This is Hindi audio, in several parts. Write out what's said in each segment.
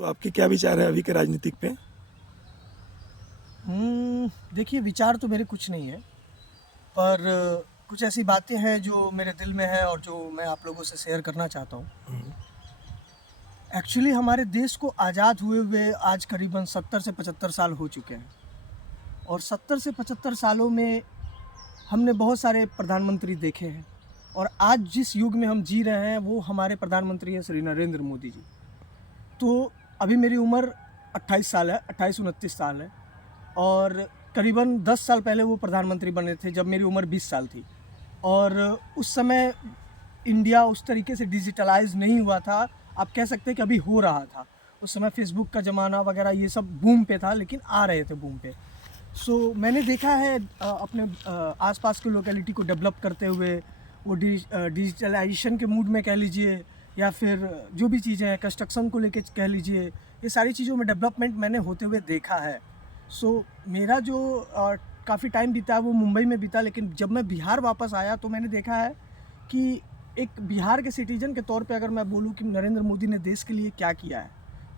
तो आपके क्या विचार है अभी के राजनीतिक पे? देखिए, विचार तो मेरे कुछ नहीं है, पर कुछ ऐसी बातें हैं जो मेरे दिल में है और जो मैं आप लोगों से शेयर करना चाहता हूँ। हम्म, एक्चुअली हमारे देश को आज़ाद हुए हुए आज करीबन 70 से 75 साल हो चुके हैं, और 70 से 75 सालों में हमने बहुत सारे प्रधानमंत्री देखे हैं, और आज जिस युग में हम जी रहे हैं वो हमारे प्रधानमंत्री हैं श्री नरेंद्र मोदी जी। तो अभी मेरी उम्र 28 साल है, 28-29 साल है, और करीबन 10 साल पहले वो प्रधानमंत्री बने थे जब मेरी उम्र 20 साल थी। और उस समय इंडिया उस तरीके से डिजिटलाइज नहीं हुआ था। आप कह सकते हैं कि अभी हो रहा था। उस समय फेसबुक का ज़माना वगैरह ये सब बूम पे था, लेकिन आ रहे थे बूम पे। मैंने देखा है अपने आसपास के लोकेलिटी को डेवलप करते हुए, वो डिजिटलाइजेशन के मूड में कह लीजिए, या फिर जो भी चीज़ें हैं कंस्ट्रक्शन को लेके कह लीजिए, ये सारी चीज़ों में डेवलपमेंट मैंने होते हुए देखा है। मेरा जो काफ़ी टाइम बीता है वो मुंबई में बीता, लेकिन जब मैं बिहार वापस आया तो मैंने देखा है कि एक बिहार के सिटीजन के तौर पे अगर मैं बोलूँ कि नरेंद्र मोदी ने देश के लिए क्या किया है,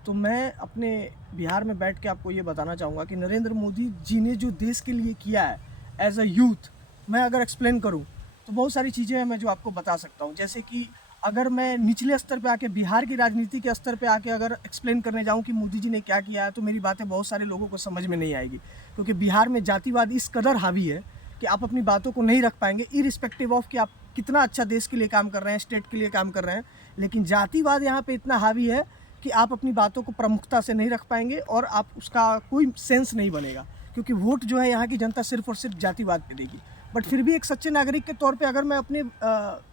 तो मैं अपने बिहार में बैठ के आपको ये बताना चाहूँगा कि नरेंद्र मोदी जी ने जो देश के लिए किया है एज अ यूथ, मैं अगर एक्सप्लेन करूँ तो बहुत सारी चीज़ें हैं मैं जो आपको बता सकता हूँ। जैसे कि अगर मैं निचले स्तर पे आके बिहार की राजनीति के स्तर पे आके अगर एक्सप्लेन करने जाऊँ कि मोदी जी ने क्या किया है, तो मेरी बातें बहुत सारे लोगों को समझ में नहीं आएगी, क्योंकि बिहार में जातिवाद इस कदर हावी है कि आप अपनी बातों को नहीं रख पाएंगे, इरिस्पेक्टिव ऑफ कि आप कितना अच्छा देश के लिए काम कर रहे हैं, स्टेट के लिए काम कर रहे हैं। लेकिन जातिवाद यहाँ पे इतना हावी है कि आप अपनी बातों को प्रमुखता से नहीं रख पाएंगे और आप उसका कोई सेंस नहीं बनेगा, क्योंकि वोट जो है यहाँ की जनता सिर्फ और सिर्फ जातिवाद पे देगी। बट फिर भी एक सच्चे नागरिक के तौर पे अगर मैं अपने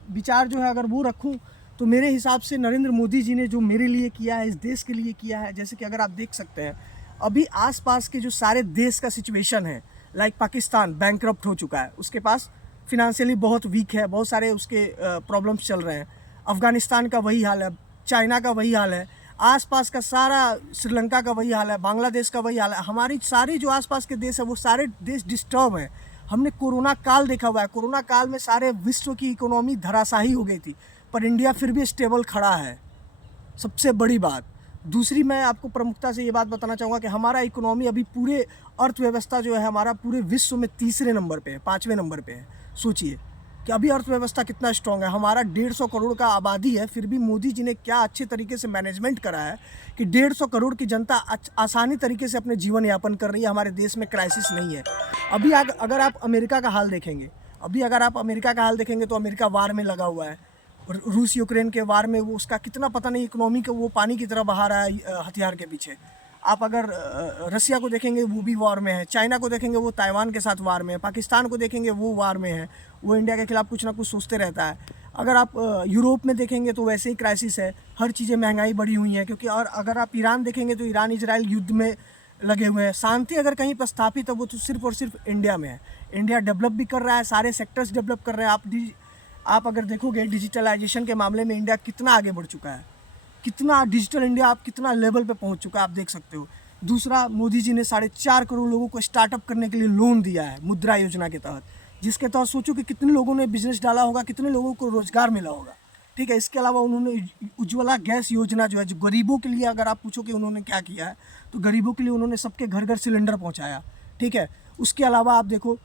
विचार जो है अगर वो रखूँ, तो मेरे हिसाब से नरेंद्र मोदी जी ने जो मेरे लिए किया है, इस देश के लिए किया है, जैसे कि अगर आप देख सकते हैं अभी आसपास के जो सारे देश का सिचुएशन है, लाइक पाकिस्तान बैंकरप्ट हो चुका है, उसके पास फिनेंशियली बहुत वीक है, बहुत सारे उसके प्रॉब्लम्स चल रहे हैं। अफ़गानिस्तान का वही हाल है, चाइना का वही हाल है, आसपास का सारा श्रीलंका का वही हाल है, बांग्लादेश का वही हाल है। हमारी सारी जो आसपास के देश है वो सारे देश डिस्टर्ब हैं। हमने कोरोना काल देखा हुआ है, कोरोना काल में सारे विश्व की इकोनॉमी धराशायी हो गई थी, पर इंडिया फिर भी स्टेबल खड़ा है, सबसे बड़ी बात। दूसरी, मैं आपको प्रमुखता से ये बात बताना चाहूँगा कि हमारा इकोनॉमी अभी पूरे अर्थव्यवस्था जो है हमारा पूरे विश्व में तीसरे नंबर पे है, 5वें नंबर पे है। सोचिए कि अभी अर्थव्यवस्था कितना स्ट्रॉन्ग है। हमारा 150 करोड़ का आबादी है, फिर भी मोदी जी ने क्या अच्छे तरीके से मैनेजमेंट करा है कि 150 करोड़ की जनता आसानी तरीके से अपने जीवन यापन कर रही है। हमारे देश में क्राइसिस नहीं है। अभी अगर आप अमेरिका का हाल देखेंगे, तो अमेरिका वार में लगा हुआ है। रूस यूक्रेन के वार में वो उसका कितना पता नहीं इकोनॉमी को वो पानी की तरह बहा रहा है हथियार के पीछे। आप अगर रसिया को देखेंगे वो भी वार में है, चाइना को देखेंगे वो ताइवान के साथ वार में है, पाकिस्तान को देखेंगे वो वार में है, वो इंडिया के खिलाफ कुछ ना कुछ सोचते रहता है। अगर आप यूरोप में देखेंगे तो वैसे ही क्राइसिस है, हर चीज़ें महंगाई बढ़ी हुई हैं, क्योंकि और अगर आप ईरान देखेंगे तो ईरान इजराइल युद्ध में लगे हुए हैं। शांति अगर कहीं पर स्थापित है वो तो सिर्फ और सिर्फ इंडिया में है। इंडिया डेवलप भी कर रहा है, सारे सेक्टर्स डेवलप कर रहे हैं। आप अगर देखोगे डिजिटलाइजेशन के मामले में इंडिया कितना आगे बढ़ चुका है, कितना डिजिटल इंडिया आप कितना लेवल पे पहुंच चुका है, आप देख सकते हो। दूसरा, मोदी जी ने 4.5 करोड़ लोगों को स्टार्टअप करने के लिए लोन दिया है मुद्रा योजना के तहत, जिसके तहत सोचो कि कितने लोगों ने बिजनेस डाला होगा, कितने लोगों को रोजगार मिला होगा। ठीक है, इसके अलावा उन्होंने उज्ज्वला गैस योजना जो है, जो गरीबों के लिए, अगर आप पूछो कि उन्होंने क्या किया है, तो गरीबों के लिए उन्होंने सबके घर घर सिलेंडर पहुँचाया। ठीक है, उसके अलावा आप देखो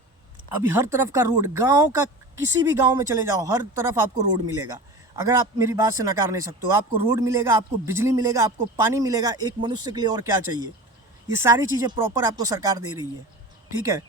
अभी हर तरफ का रोड, गाँव का किसी भी गांव में चले जाओ, हर तरफ आपको रोड मिलेगा। अगर आप मेरी बात से नकार नहीं सकते हो, आपको रोड मिलेगा, आपको बिजली मिलेगा, आपको पानी मिलेगा। एक मनुष्य के लिए और क्या चाहिए? ये सारी चीज़ें प्रॉपर आपको सरकार दे रही है। ठीक है,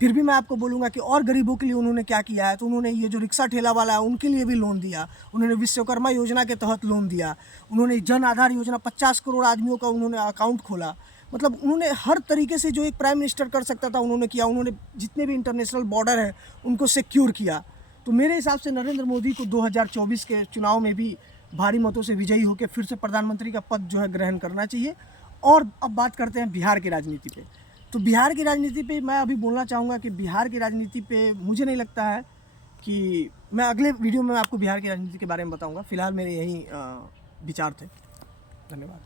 फिर भी मैं आपको बोलूँगा कि और गरीबों के लिए उन्होंने क्या किया है, तो उन्होंने ये जो रिक्शा ठेला वाला है उनके लिए भी लोन दिया, उन्होंने विश्वकर्मा योजना के तहत लोन दिया, उन्होंने जन आधार योजना 50 करोड़ आदमियों का उन्होंने अकाउंट खोला। मतलब उन्होंने हर तरीके से जो एक प्राइम मिनिस्टर कर सकता था उन्होंने किया। उन्होंने जितने भी इंटरनेशनल बॉर्डर हैं उनको सिक्योर किया। तो मेरे हिसाब से नरेंद्र मोदी को 2024 के चुनाव में भी भारी मतों से विजयी होकर फिर से प्रधानमंत्री का पद जो है ग्रहण करना चाहिए। और अब बात करते हैं बिहार की राजनीति पे। तो बिहार की राजनीति पे मैं अभी बोलना चाहूँगा कि बिहार की राजनीति पे मुझे नहीं लगता है कि मैं अगले वीडियो में आपको बिहार की राजनीति के बारे में बताऊँगा। फिलहाल मेरे यही विचार थे। धन्यवाद।